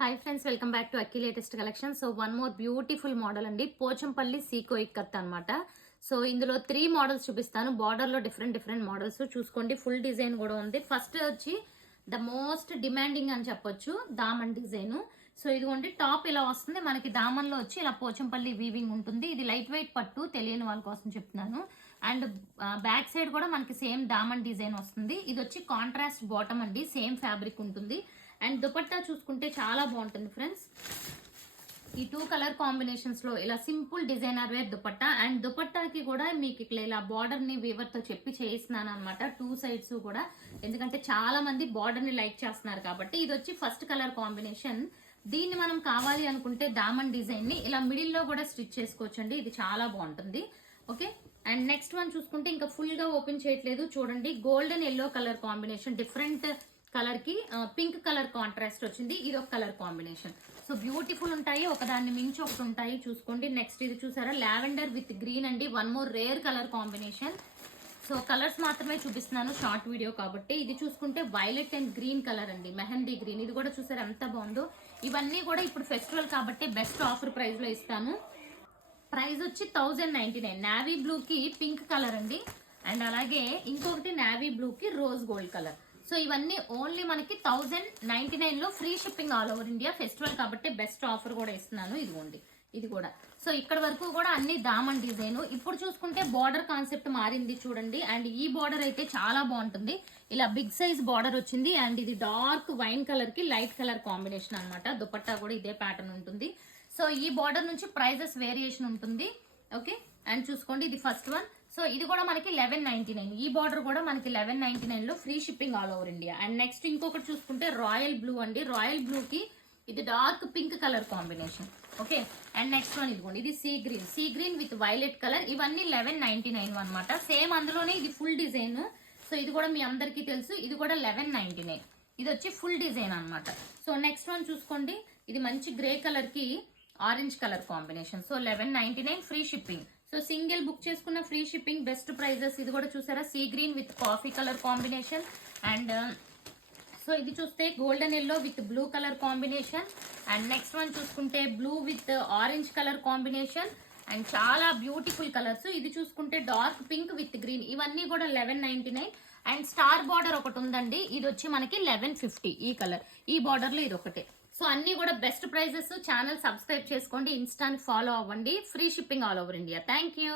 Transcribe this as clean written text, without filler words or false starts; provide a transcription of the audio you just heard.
Hi friends, welcome back to Akki latest collection. So one more beautiful model అండి, పోచంపల్లి సీకో ఇక్కత్ అనమాట. So ఇందులో 3 models చూపిస్తాను. Border లో డిఫరెంట్ మోడల్స్ చూసుకోండి. ఫుల్ డిజైన్ కూడా ఉంది. ఫస్ట్ వచ్చి ద మోస్ట్ డిమాండింగ్ అని చెప్పొచ్చు, దామన్ డిజైన్. సో ఇదిగోండి, టాప్ ఇలా వస్తుంది మనకి. దామన్ లో వచ్చి ఇలా పోచంపల్లి వీవింగ్ ఉంటుంది. ఇది లైట్ వెయిట్ పట్టు, తెలియని వాళ్ళ కోసం చెప్తున్నాను. అండ్ బ్యాక్ సైడ్ కూడా మనకి సేమ్ దామన్ డిజైన్ వస్తుంది. ఇది వచ్చి కాంట్రాస్ట్ బాటమ్ అండి, సేమ్ ఫ్యాబ్రిక్ ఉంటుంది. అండ్ దుపట్టా చూసుకుంటే చాలా బాగుంటుంది ఫ్రెండ్స్. ఈ 2 కలర్ కాంబినేషన్స్ లో ఇలా simple designer wear dupatta. And దుపట్టాకి కూడా మీకు ఇట్లా ఇలా బార్డర్ ని వీవర్ తో చెప్పి చేయిస్తున్నాను అనమాట, 2 సైడ్స్ కూడా. ఎందుకంటే చాలా మంది బార్డర్ ని లైక్ చేస్తున్నారు కాబట్టి. ఇది వచ్చి ఫస్ట్ కలర్ కాంబినేషన్. దీన్ని మనం కావాలి అనుకుంటే దామన్ డిజైన్ ని ఇలా మిడిల్ లో కూడా స్టిచ్ చేసుకోవచ్చండి. ఇది చాలా బాగుంటుంది. ఓకే, అండ్ నెక్స్ట్ వన్ చూసుకుంటే ఇంకా ఫుల్ గా ఓపెన్ చేయట్లేదు చూడండి. Golden yellow colour combination, different colour కి పింక్ కలర్ కాంట్రాస్ట్ వచ్చింది. ఇది ఒక కలర్ కాంబినేషన్. సో బ్యూటిఫుల్ ఉంటాయి, ఒకదాన్ని మించి ఒకటి ఉంటాయి. చూసుకోండి. నెక్స్ట్ ఇది చూసారా, లావెండర్ విత్ గ్రీన్ అండి. One more rare colour combination. So colours మాత్రమే చూపిస్తున్నాను, షార్ట్ వీడియో కాబట్టి. ఇది చూసుకుంటే వైలెట్ అండ్ గ్రీన్ కలర్ అండి, మెహందీ గ్రీన్. ఇది కూడా చూసారా ఎంత బాగుందో. ఇవన్నీ కూడా ఇప్పుడు ఫెస్టివల్ కాబట్టి బెస్ట్ ఆఫర్ ప్రైస్ లో ఇస్తాను. ప్రైస్ వచ్చి 1099. నావీ బ్లూ కి పింక్ కలర్ అండి. అండ్ అలాగే ఇంకొకటి నావీ బ్లూ కి రోజ్ గోల్డ్ కలర్. సో ఇవన్నీ ఓన్లీ మనకి 1099 లో free shipping all over India. Festival కాబట్టి బెస్ట్ ఆఫర్ కూడా ఇస్తున్నాను. ఇదిగోండి, ఇది కూడా. సో ఇక్కడ వరకు కూడా అన్ని దామన్ డిజైన్. ఇప్పుడు చూసుకుంటే బార్డర్ కాన్సెప్ట్ మారింది చూడండి. అండ్ ఈ బార్డర్ అయితే చాలా బాగుంటుంది. ఇలా బిగ్ సైజ్ బార్డర్ వచ్చింది. అండ్ ఇది డార్క్ వైన్ కలర్ కి లైట్ కలర్ కాంబినేషన్ అనమాట. దుపట్టా కూడా ఇదే ప్యాటర్న్ ఉంటుంది. సో ఈ బార్డర్ నుంచి ప్రైజెస్ వేరియేషన్ ఉంటుంది. ఓకే, అండ్ చూసుకోండి, ఇది ఫస్ట్ వన్. సో ఇది కూడా మనకి 1199. ఈ బార్డర్ కూడా మనకి 1199 లో free shipping all over India. And next ఇంకొకటి చూసుకుంటే రాయల్ బ్లూ అండి. రాయల్ బ్లూ కి ఇది dark pink colour combination. Okay, and next one ఇదిగోండి, ఇది see green with violet colour. ఇవన్నీ 1199 అనమాట. సేమ్ అందులోనే ఇది ఫుల్ డిజైన్. సో ఇది కూడా మీ అందరికీ తెలుసు. ఇది కూడా 1199. ఇది వచ్చి ఫుల్ డిజైన్ అనమాట. సో నెక్స్ట్ వన్ చూసుకోండి, ఇది మంచి గ్రే కలర్ కి orange colour combination. So 1199 free shipping. So single book చేసుకున్న ఫ్రీ షిప్పింగ్, బెస్ట్ ప్రైజెస్. ఇది కూడా చూసారా, sea green with coffee colour combination. And so ఇది చూస్తే golden yellow with blue colour combination. And next one చూసుకుంటే blue with orange colour combination. And చాలా beautiful colours. ఇది చూసుకుంటే డార్క్ పింక్ విత్ గ్రీన్. ఇవన్నీ కూడా 1199. అండ్ స్టార్ బార్డర్ ఒకటి ఉందండి, ఇది వచ్చి మనకి 1150. ఈ కలర్, ఈ బార్డర్ లో ఇది ఒకటే. సో అన్ని కూడా బెస్ట్ ప్రైజెస్. ఛానల్ సబ్స్క్రైబ్ చేసుకోండి, ఇన్స్టాని ఫాలో అవ్వండి. Free shipping all over India. Thank you.